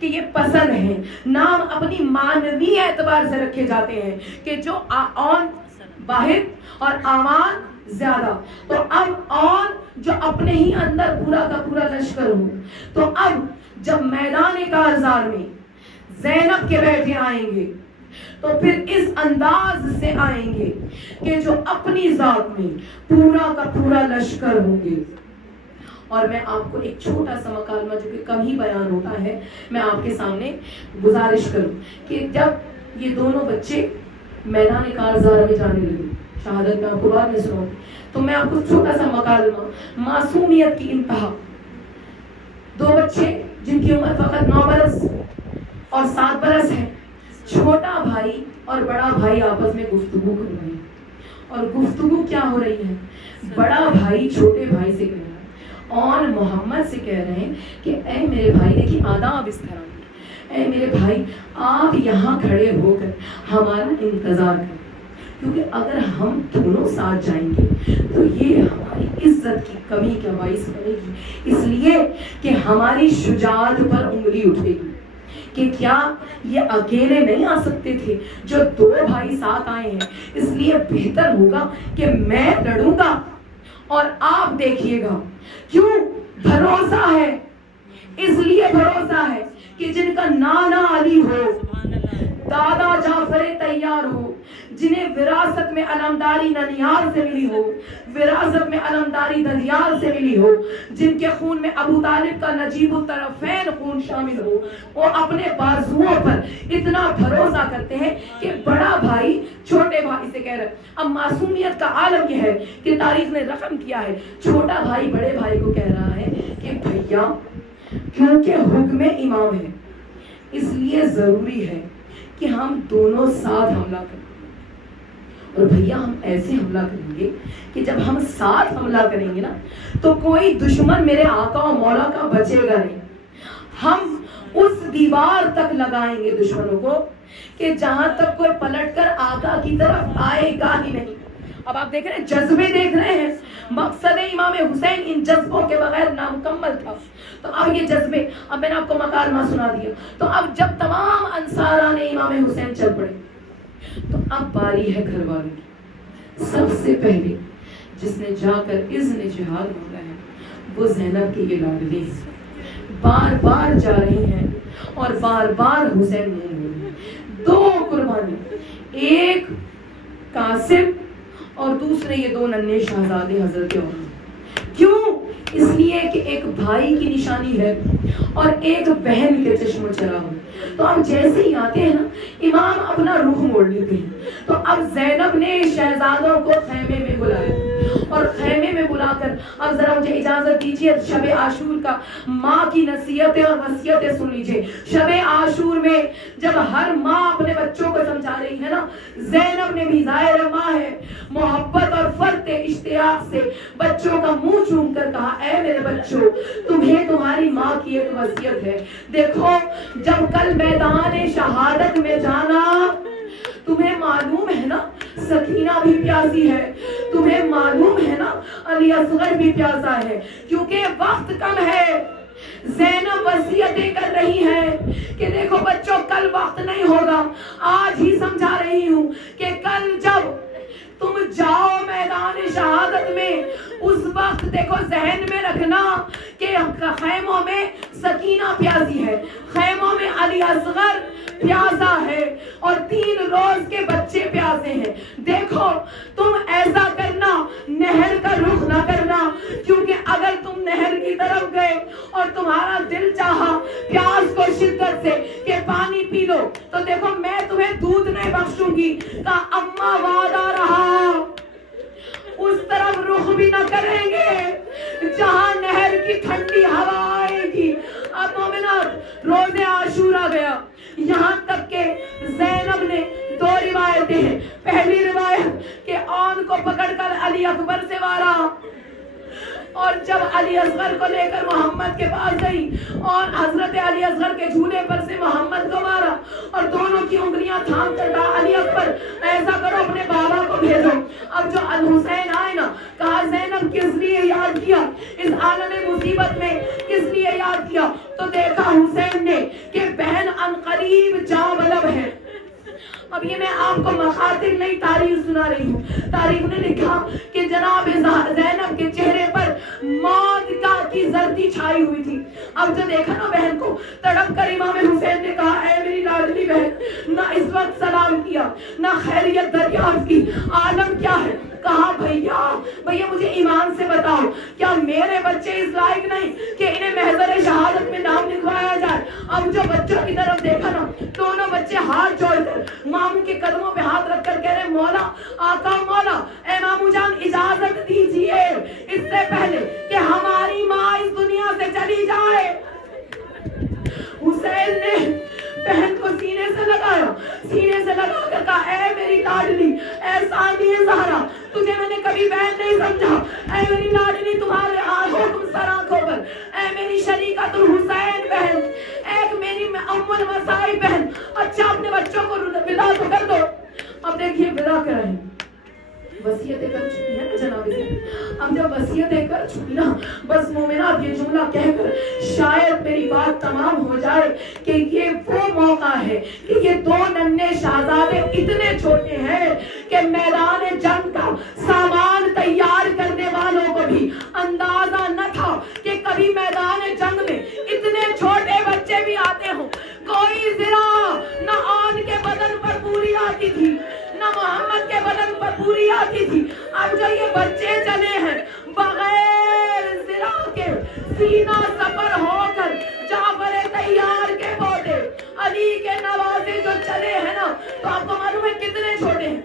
کہ یہ پسند ہے. نام اپنی معنوی اعتبار سے رکھے جاتے ہیں کہ جو آن واحد اور آمان زیادہ. تو اب آن جو اپنے ہی اندر پورا کا پورا لشکر ہو. تو اب جب میدان کارزار میں زینب کے بیٹے آئیں گے تو پھر اس انداز سے آئیں گے کہ جو اپنی ذات میں پورا کا پورا لشکر ہوں گے. اور میں آپ کو ایک چھوٹا سا مکالمہ جو کہ کم ہی بیان ہوتا ہے میں آپ کے سامنے گزارش کروں کہ جب یہ دونوں بچے میدان کارزار میں جانے لگے, شہادت میں آپ کو بعد میں سناؤں, تو میں آپ کو چھوٹا سا مکالمہ, معصومیت کی انتہا. دو بچے جن کی عمر فقط 9 برس اور 7 برس ہے, چھوٹا بھائی اور بڑا بھائی آپس میں گفتگو کر رہے ہیں. اور گفتگو کیا ہو رہی ہے؟ بڑا بھائی چھوٹے بھائی سے کہہ رہا ہے, اور محمد سے کہہ رہے ہیں کہ اے میرے بھائی, دیکھیے آداب اس طرح, اے میرے بھائی آپ یہاں کھڑے ہو کر ہمارا انتظار کریں, کیونکہ اگر ہم دونوں ساتھ جائیں گے تو یہ ہماری عزت کی کمی کا باعث بنے گی, اس لیے کہ ہماری شجاعت پر انگلی اٹھے گی کہ کیا یہ اکیلے نہیں آ سکتے تھے, جو 2 بھائی ساتھ آئے ہیں, اس لیے بہتر ہوگا کہ میں لڑوں گا اور آپ دیکھیے گا. کیوں بھروسہ ہے؟ اس لیے بھروسہ ہے کہ جن کا نانا علی ہو, دادا جعفر طیار ہو, جنہیں وراثت میں علمداری ننیار سے ملی ہو, وراثت میں علمداری ددیار سے ملی ہو, جن کے خون میں ابو طالب کا نجیب الطرفین خون شامل ہو, وہ اپنے بازوؤں پر اتنا بھروسہ کرتے ہیں کہ بڑا بھائی چھوٹے بھائی سے کہہ رہے ہیں. اب معصومیت کا عالم یہ ہے کہ تاریخ نے رقم کیا ہے, چھوٹا بھائی بڑے بھائی کو کہہ رہا ہے کہ بھیا کیونکہ حکم امام ہے اس لیے ضروری ہے کہ ہم دونوں ساتھ حملہ کریں, اور بھیا ہم ایسے حملہ کریں گے کہ جب ہم ساتھ حملہ کریں گے نا تو کوئی دشمن میرے آقا و مولا کا بچے گا نہیں. ہم اس دیوار تک لگائیں گے دشمنوں کو کہ جہاں تک کوئی پلٹ کر آقا کی طرف آئے گا ہی نہیں. اب آپ دیکھ رہے ہیں, جذبے دیکھ رہے ہیں, مقصد امام حسین ان جذبوں کے بغیر نامکمل تھا. تو اب یہ جذبے, اب میں نے آپ کو مکالمہ سنا دیا, تو اب جب تمام انصاران امام حسین چل پڑے تو اب باری ہے گھر والوں کی. سب سے پہلے جس نے جا کر اذن جہاد مانگا ہے وہ زینب کی یہ لاڈلی بار بار جا رہی ہیں اور بار بار حسین نہیں ہو رہے. 2 قربانی, ایک قاسم اور دوسرے یہ 2 ننھے شہزادے حضرت عمر. کیوں؟ اس لیے کہ ایک بھائی کی نشانی ہے اور ایک بہن کے چشم چراغ. تو اب جیسے ہی آتے ہیں نا امام اپنا رخ موڑ لیتے ہیں. تو اب زینب نے شہزادوں کو خیمے میں بلایا اور خیمے میں بلا کر اب ذرا مجھے اجازت دیجیے شب عاشور کا ماں کی نصیحتیں اور وصیتیں سن لیجیے. شب عاشور میں جب ہر ماں اپنے بچوں کو سمجھا رہی ہے نا, زینب نے بھی ظاہر ماں ہے محبت اور فرط اشتیاق سے بچوں کا منہ چوم کر کہا, اے میرے بچوں تمہیں تمہاری ماں کی ایک وصیت ہے. دیکھو جب کل میدان شہادت میں جانا, تمہیں معلوم ہے نا سکینہ بھی پیاسی ہے, تمہیں معلوم ہے نا علی اصغر بھی پیاسا ہے, کیونکہ وقت کم ہے. زینب وصیتیں کر رہی ہیں کہ دیکھو بچوں کل وقت نہیں ہوگا, آج ہی سمجھا رہی ہوں کہ کل جب تم جاؤ میدان شہادت میں اس وقت دیکھو ذہن میں رکھنا کہ خیموں میں سکینہ پیاسی ہے, خیموں میں علی اصغر پیاسا ہے اور 3 روز کے بچے پیاسے ہیں. دیکھو تم ایسا کرنا, نہر کا رخ نہ کرنا, کیونکہ اگر تم نہر کی طرف گئے اور تمہارا دل چاہا پیاس کو شدت سے کہ پانی پی لو تو دیکھو میں تمہیں دودھ نہیں بخشوں گی. کا اماں وعدہ رہا اس طرف رخ بھی نہ کریں گے جہاں نہر کی ٹھنڈی ہوا آئے گی. اب مومنات روز عاشور آ گیا, یہاں تک کہ زینب نے 2 روایتیں ہیں. پہلی روایت کہ آن کو پکڑ کر علی اکبر سے مارا اور جب علی اصغر کو لے کر محمد کے پاس گئی اور حضرت علی اصغر کے جھولے پر سے محمد کو مارا اور دونوں کی انگلیاں تھام کر کہا علی اکبر ایسا کرو اپنے بابا کو بھیجو. اب جو الحسین آئے نا کہا زینب کس لیے یاد کیا اس عالم مصیبت میں, کس لیے یاد کیا؟ تو دیکھا حسین نے کہ بہن عنقریب جاں بلب ہے. اب یہ میں آپ کو مخاطر نہیں تاریخ سنا رہی ہوں. تاریخ نے لکھا کہ جناب زینب کے چہرے پر موت کی زردی چھائی ہوئی تھی. اب جو دیکھا نا بہن کو تڑپ کر امام حسین نے کہا اے میری لاڈلی بہن, نہ اس وقت سلام کیا نہ خیریت دریافت کی, عالم کیا ہے؟ کہا بھیا مجھے ایمان سے بتاؤ کیا میرے بچے اس لائق نہیں کہ انہیں محضر شہادت میں نام لکھوایا جائے؟ اب جو بچوں کی طرف دیکھا نا دونوں بچے ہاتھ جوڑ کر ماموں کے قدموں پہ ہاتھ رکھ کر کہہ رہے مولا آقا مولا اے ماموں جان اجازت دیجئے اس سے پہلے کہ ہماری ماں اس دنیا سے چلی جائے. حسین نے بہن کو سینے سے لگا کر کہا اے میری لاڈلی, اے ثانیہ زہرا, تجھے میں نے کبھی بہن نہیں سمجھا. اے میری لاڈلی تمہارے آنکھوں تم سر آنکھوں پر, اے میری شریکت الحسین بہن, ایک میری ام المصائب بہن. اچھا اپنے بچوں کو ودا تو کر دو. اب دیکھیے ودا کرائیں وصیتیں کر چکی ہیں جناب سے. اب جب وصیتیں کر چکی نا بس مومنات یہ جملہ کہہ کر شاید میری بات تمام ہو جائے کہ یہ وہ موقع ہے کہ یہ دو ننھے شہزادے اتنے چھوٹے ہیں کہ میدان جنگ کا سامان تیار کرنے والوں کو بھی اندازہ نہ تھا کہ کبھی میدان جنگ میں اتنے چھوٹے بچے بھی آتے ہوں. کوئی ذرا نہ آن کے بدن پر پوری آتی تھی نہ محمد کے بدن پر پوری آتی تھی. اب جو یہ بچے چلے ہیں بغیر ذرا کے سینہ سفر ہو کر جعفر تیار کے پوتے علی کے نوازے جو چلے ہیں نا تو آپ کو معلوم ہے کتنے چھوٹے ہیں,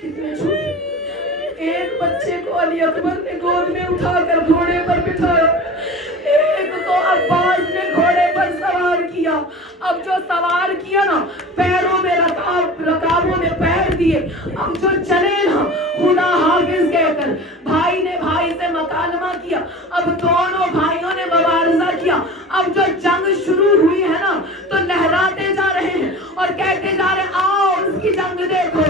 کتنے چھوٹے. ایک بچے کو علی اکبر نے گود میں اٹھا کر گھوڑے پر بٹھایا, ایک کو عباس نے گھوڑے پر سوار کیا. اب جو سوار کیا نا پیروں میں رکابوں میں پیر دیے. اب جو چلے نا خدا حافظ کہہ کر بھائی نے بھائی سے مکالمہ کیا. اب دونوں بھائیوں نے مبارزہ کیا. اب جو جنگ شروع ہوئی ہے نا تو لہراتے جا رہے ہیں اور کہتے جا رہے ہیں آؤ اس کی جنگ دیکھو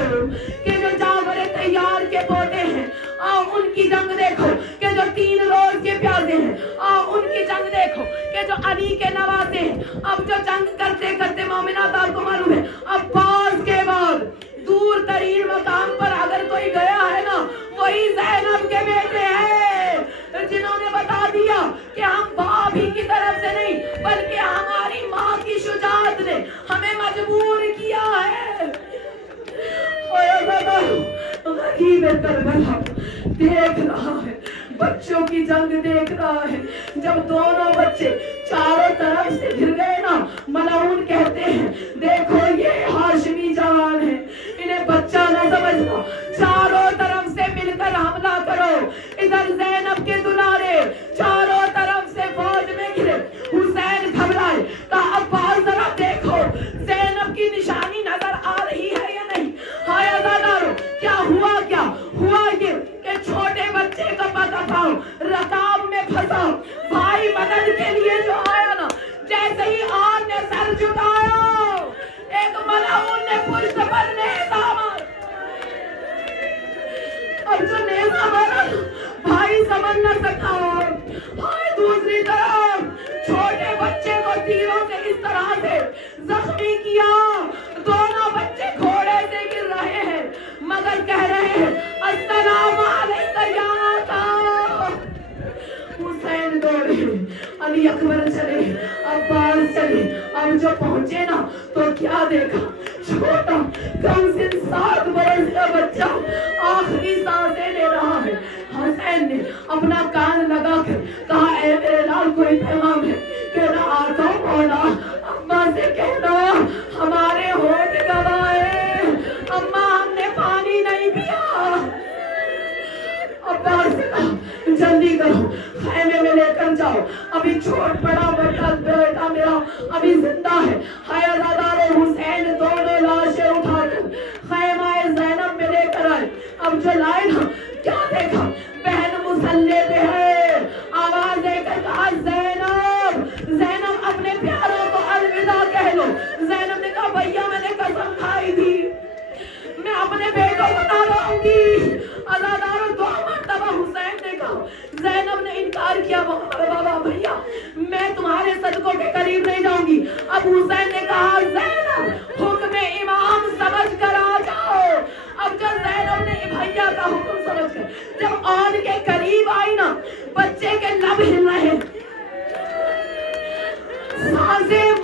کہ جو جعفر تیار کے پوتے ہیں, آؤ ان کی جنگ دیکھو کہ جو 3 روز کے پیازے ہیں, آؤ ان کی جنگ دیکھو کہ جو علی کے نوازے ہیں. اب جو جنگ کرتے کرتے مومنات آپ کو معلوم ہے عباس کے بعد دور ترین مقام پر اگر کوئی گیا ہے نا وہی زینب کے بیٹے ہیں جنہوں نے بتا دیا کہ ہم باپ ہی کی طرف سے نہیں بلکہ ہماری ماں کی شجاعت نے ہمیں مجبور کیا ہے. غریب کربلا دیکھ رہا ہے, بچوں کی جنگ دیکھ رہا ہے. جب دونوں بچے چاروں طرف سے گر گئے نا ملعون کہتے ہیں دیکھو یہ ہاشمی جوان ہے, انہیں بچہ نہ سمجھنا, چاروں طرف سے مل کر حملہ کرو. ادھر زینب کے دلارے چاروں طرف سے فوج میں گرے. حسین گھبرائے, کہا عباس ذرا دیکھو زینب کی نشانی نظر آ رہی ہے یا نہیں. ہائے عزادارو کیا ہوا یہ کہ چھوٹے بچے کا پتہ پاؤ رکاب میں پھنسا. بھائی مدد کے لیے جو آیا نا جیسے ہی آن نے سر جھکایا ایک ملعون نے پشت پر نیزہ مارا. اب جو نیزہ مارا بھائی سمجھ نہ سکا. ہائے دوسری طرف چھوٹے بچے کو تیروں سے اس طرح سے زخمی کیا. دونوں بچے گھوڑے سے گر رہے ہیں مگر کہہ رہے ہیں السلام علیکم یا آقا. حسین دوڑے, علی اکبر چلے, عباس چلے. اب جو پہنچے نا تو کیا دیکھا, چھوٹا کم سے 7 برس کا بچہ آخری سانسیں لے رہا ہے. حسین نے اپنا کان لگا کر کہا اے میرے لال کوئی پیغام ہے؟ کہنا آقا مولا اماں سے کہنا ہمارے ہونٹ گوائے, اماں ہم نے پانی نہیں پیا. عباس سے کہا جلدی کرو خیمے میں لے کر جاؤ, ابھی چھوٹ پڑا بیٹا میرا ابھی زندہ ہے. ہائے عزادار حسین دونوں لاشیں اٹھا کر خیمہ زینب میں لے کر آئے. اب جو لائے نا کیا دیکھا, بہن مسلح